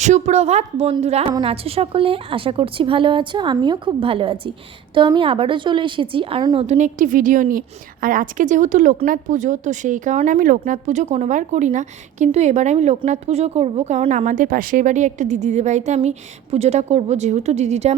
সুপ্রভাত বন্ধুরা, কেমন আছো সকলে? আশা করছি ভালো আছো, আমিও খুব ভালো আছি। তো আমি আবারও চলে এসেছি আরও নতুন একটি ভিডিও নিয়ে। আর আজকে যেহেতু লোকনাথ পুজো, তো সেই কারণে আমি লোকনাথ পুজো কোনোবার করি না। কিন্তু এবার আমি লোকনাথ পুজো করব, কারণ আমাদের পাশের বাড়ি একটা দিদিদের বাড়িতে আমি পুজোটা করব। যেহেতু দিদিটা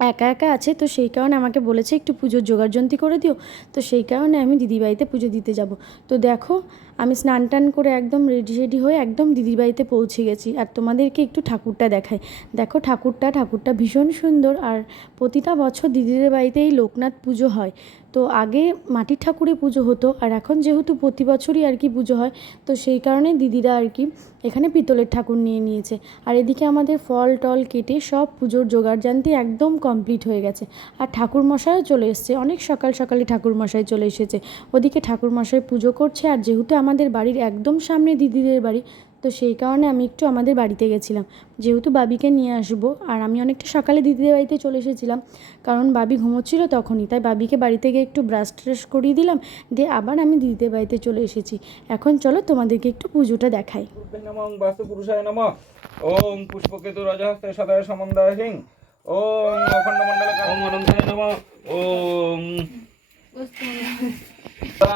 একা একা আছে, তো সেই কারণে আমাকে বলেছে একটু পুজোর জোগাড়যন্তি করে দিও। তো সেই কারণে আমি দিদির বাড়িতে পুজো দিতে যাব। তো দেখো, আমি স্নান টান করে একদম রেডি রেডি হয়ে একদম দিদির বাড়িতে পৌঁছে গেছি। আর তোমাদেরকে একটু ঠাকুরটা দেখাই। দেখো, ঠাকুরটা ঠাকুরটা ভীষণ সুন্দর। আর প্রতিটা বছর দিদিদের বাড়িতে এই লোকনাথ পুজো হয়। তো আগে মাটির ঠাকুরে পুজো হতো, আর এখন যেহেতু প্রতি বছরই আর কি পুজো হয়, তো সেই কারণে দিদিরা আর কি এখানে পিতলের ঠাকুর নিয়ে নিয়েছে। আর এদিকে আমাদের ফল, টল কেটে সব পুজোর জোগাড় জানতে একদম কমপ্লিট হয়ে গেছে। আর ঠাকুর মশাইও চলে এসছে, অনেক সকাল সকালে ঠাকুর মশাই চলে এসেছে। ওদিকে ঠাকুর মশাই পুজো করছে, আর যেহেতু আমাদের বাড়ির একদম সামনে দিদিদের বাড়ি তো সেই কারণে আমি একটু আমাদের বাড়িতে গেছিলাম। যেহেতু বাবিকে নিয়ে আসব আর আমি অনেকটা সকালে দিদিদের বাড়িতে চলে এসেছিলাম কারণ বাবি ঘুমোচ্ছিল তখনই তাই বাবিকে বাড়িতে গিয়ে একটু ব্রাশ ট্রাশ করিয়ে দিলাম দিয়ে আবার আমি দিদিদের বাড়িতে চলে এসেছি। এখন চলো তোমাদেরকে একটু পুজোটা দেখাই। নমঃ বাস্তুপুরুষায় নমঃ। ওম পুষ্পকেতু রাজহস্তে সদয় সমন্দায় সিং ওম অখণ্ড মণ্ডল ওম অনন্তায় নমঃ। ওম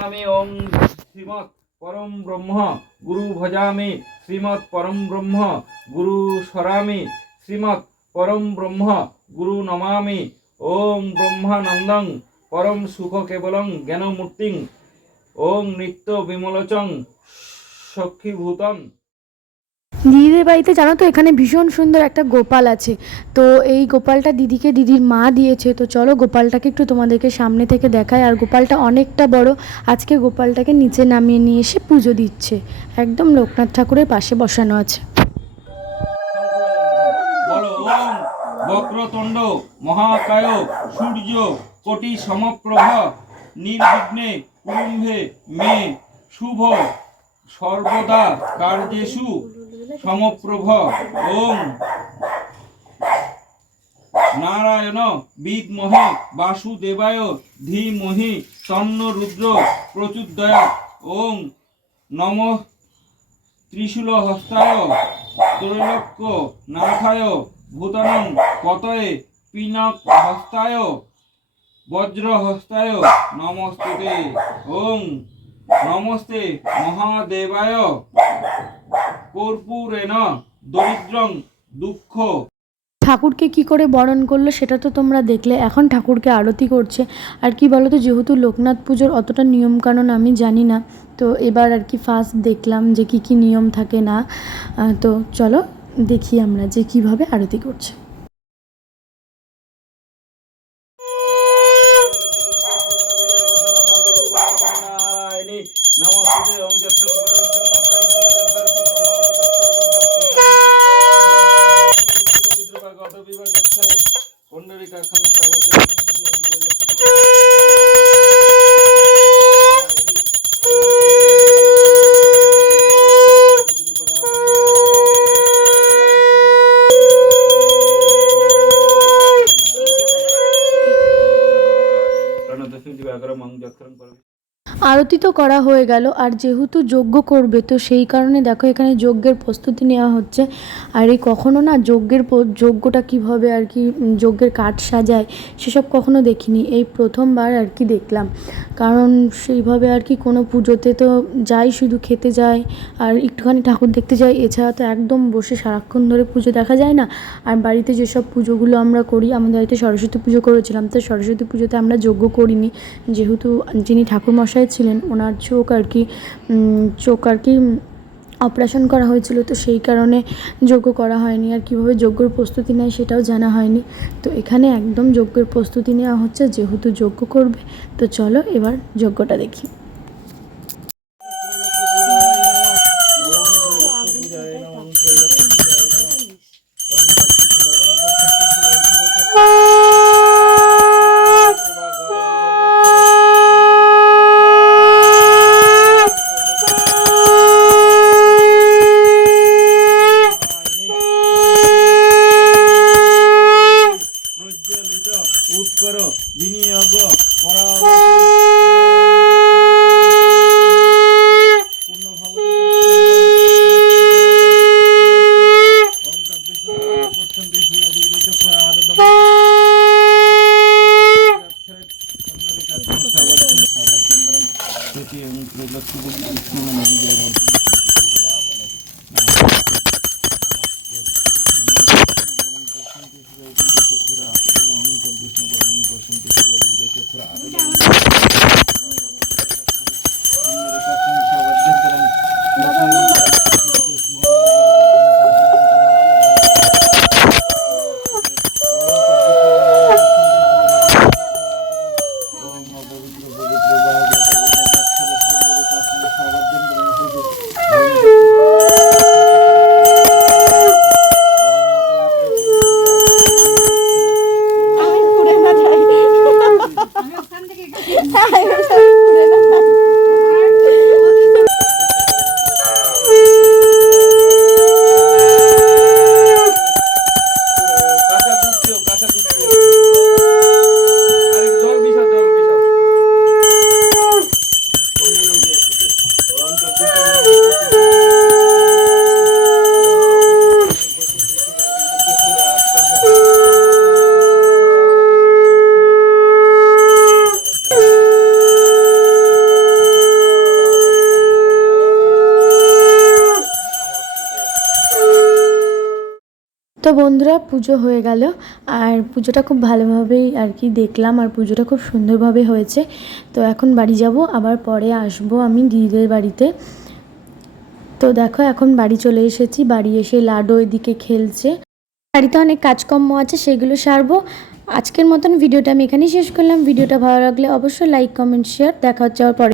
আমি ওম শ্রীমৎ পরম ব্রহ্ম, গুরু ভজামি, শ্রীমৎ পরম ব্রহ্ম, গুরু সরামি শ্রীমৎ পরম ব্রহ্ম, গুরু নমামি, ওম ব্রহ্মানন্দং, পরম সুখ কেবলং জ্ঞানমূর্তিং, ওম নিত্য বিমলচং সখীভূতম দিদিদের বাড়িতে জানো তো, এখানে ভীষণ সুন্দর একটা গোপাল আছে। তো এই গোপালটা দিদিকে দিদির মা দিয়েছে, তো চলো গোপালটাকে একটু তোমাদেরকে সামনে থেকে দেখায় আর গোপালটা অনেকটা বড়, আজকে গোপালটাকে নিচে নামিয়ে নিয়ে এসে পুজো দিচ্ছে। একদম লোকনাথ ঠাকুরের পাশে বসানো আছে। বক্রতুণ্ড, মহাকায়, সূর্য, কোটি সমপ্রভ, নির্বিঘ্নে কুম্ভে মে, শুভ, সর্বদা কার্যেষু সমপ্রভ। ওম। নারায়ণ বিদমহে বাসুদেবায় ধীমহি তন্ন রুদ্র প্রচুদয়া। ওম। নম ত্রিশূল হস্তায় ত্রৈলোক্য নাথায় ভূতানং কতয়ে পিনক হস্তায় বজ্র হস্তায় নমস্তে ওং নমস্তে মহাদেবায়। ঠাকুরকে কি করে বরণ করল সেটা তো তোমরা দেখলে। এখন ঠাকুরকে আরতি করছে। আর কি বলো তো যেহেতু লোকনাথ পুজোর অতটা নিয়মকানুন আমি জানি না, তো এবার আর কি ফার্স্ট দেখলাম যে কি কি নিয়ম থাকে না। তো চলো দেখি আমরা যে কীভাবে আরতি করছে। আরতি তো করা হয়ে গেল, আর যেহেতু যজ্ঞ করবে, তো সেই কারণে দেখো এখানে যজ্ঞের প্রস্তুতি নেওয়া হচ্ছে। আর এই কখনো না যজ্ঞের যজ্ঞটা কীভাবে আর কি যজ্ঞের কাঠ সাজায়, সেসব কখনো দেখিনি। এই প্রথমবার আর কি দেখলাম। কারণ সেইভাবে আর কি কোনো পুজোতে তো যাই, শুধু খেতে যায়, আর একটুখানি ঠাকুর দেখতে যাই। এছাড়া তো একদম বসে সারাক্ষণ ধরে পুজো দেখা যায় না। আর বাড়িতে যেসব পুজোগুলো আমরা করি, আমাদের বাড়িতে সরস্বতী পুজো করেছিলাম, তো সরস্বতী পুজোতে আমরা যজ্ঞ করিনি। যেহেতু যিনি ঠাকুরমশাই ছিলেন ওনার চোখ আর কি চোখ আর কি অপারেশন করা হয়েছিল, তো সেই কারণে যজ্ঞ করা হয়নি। আর কীভাবে যজ্ঞর প্রস্তুতি নেয় সেটাও জানা হয়নি। তো এখানে একদম যজ্ঞের প্রস্তুতি নেওয়া হচ্ছে, যেহেতু যজ্ঞ করবে। তো চলো এবার যজ্ঞটা দেখি। Aldo. তো বন্ধুরা, পুজো হয়ে গেল। আর পুজোটা খুব ভালোভাবেই আর কি দেখলাম, আর পুজোটা খুব সুন্দরভাবে হয়েছে। তো এখন বাড়ি যাব, আবার পরে আসব আমি দিদিদের বাড়িতে। তো দেখো, এখন বাড়ি চলে এসেছি, বাড়ি এসে লাডো এদিকে খেলছে। বাড়িতে অনেক কাজকর্ম আছে, সেগুলো সারবো। আজকের মতন ভিডিওটা আমি এখানেই শেষ করলাম। ভিডিওটা ভালো লাগলে অবশ্যই লাইক কমেন্ট শেয়ার দেখা হচ্ছে আবার পরে।